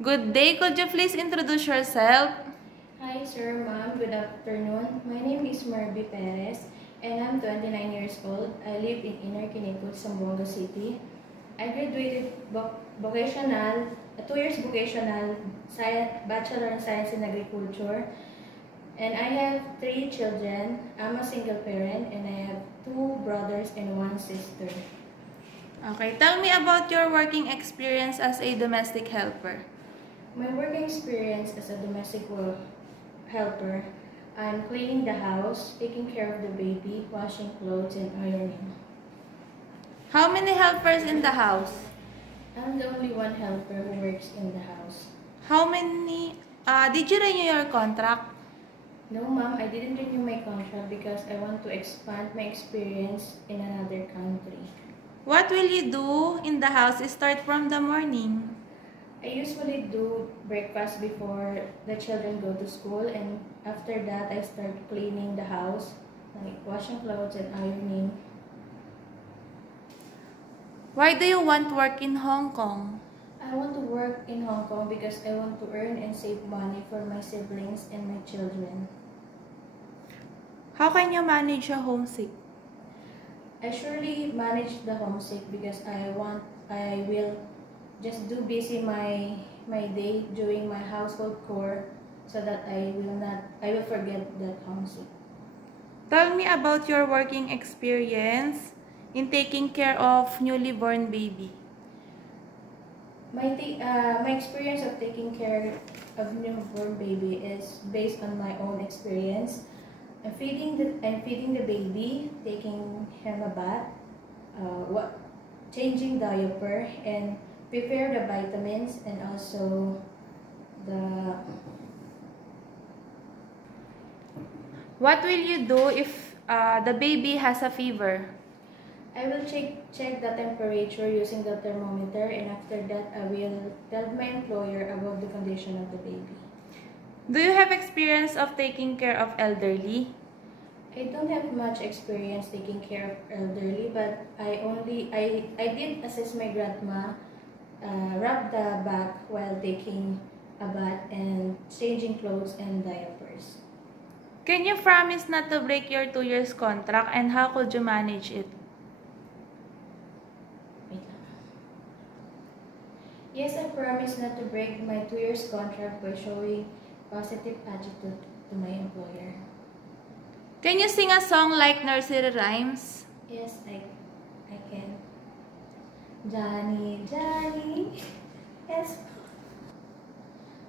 Good day. Could you please introduce yourself? Hi, sir, ma'am. Good afternoon. My name is Marby Perez, and I'm 29 years old. I live in Inner Kinikut, Zamboanga City. I graduated vocational, 2 years vocational, Bachelor in Science in Agriculture, and I have 3 children. I'm a single parent, and I have 2 brothers and 1 sister. Okay, tell me about your working experience as a domestic helper. My working experience as a domestic helper, I'm cleaning the house, taking care of the baby, washing clothes, and ironing. How many helpers in the house? I'm the only one helper who works in the house. How many, did you renew your contract? No, ma'am, I didn't renew my contract because I want to expand my experience in another country. What will you do in the house start from the morning? I usually do breakfast before the children go to school, and after that I start cleaning the house, like washing clothes and ironing. Why do you want to work in Hong Kong? I want to work in Hong Kong because I want to earn and save money for my siblings and my children. How can you manage a homesick? I surely manage the homesick because I will just do busy my day doing my household chore so that I will forget that homesick. Tell me about your working experience in taking care of newly born baby. My experience of taking care of newborn baby is based on my own experience. I'm feeding the baby, taking him a bath, changing diaper, and prepare the vitamins, and also What will you do if the baby has a fever? I will check the temperature using the thermometer, and after that I will tell my employer about the condition of the baby. Do you have experience of taking care of elderly? I don't have much experience taking care of elderly, but I did assist my grandma rub the back while taking a bath and changing clothes and diapers. Can you promise not to break your 2 years contract, and how could you manage it? Wait lang. Yes, I promise not to break my 2 years contract by showing positive attitude to my employer. Can you sing a song like nursery rhymes? Yes, I can. Johnny, Johnny, yes.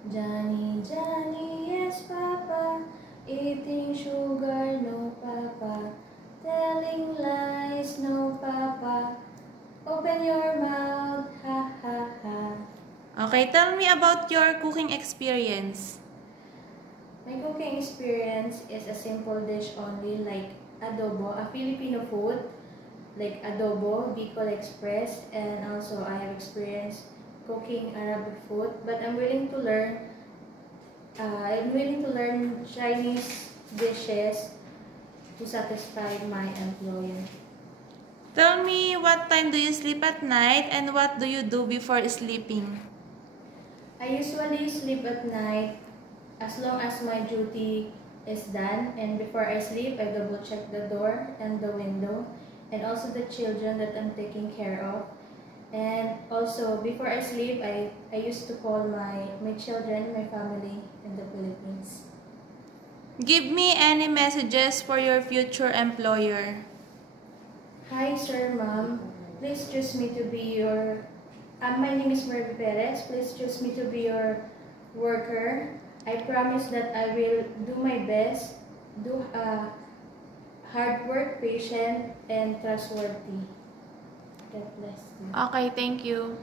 Johnny, Johnny, yes, Papa. Eating sugar, no, Papa. Telling lies, no, Papa. Open your mouth, ha, ha, ha. Okay, tell me about your cooking experience. My cooking experience is a simple dish only, like adobo, a Filipino food, like adobo, Bicol Express, and also I have experience cooking Arabic food, but I'm willing to learn Chinese dishes to satisfy my employer. Tell me, what time do you sleep at night, and what do you do before sleeping? I usually sleep at night as long as my duty is done, and before I sleep, I double check the door and the window, and also the children that I'm taking care of. And also, before I sleep, I used to call my children, my family in the Philippines. Give me any messages for your future employer. Hi, sir, ma'am. Please choose me to be your... my name is Marby Perez. Please choose me to be your worker. I promise that I will do my best, do hard work, patient, and trustworthy. God bless you. Okay, thank you.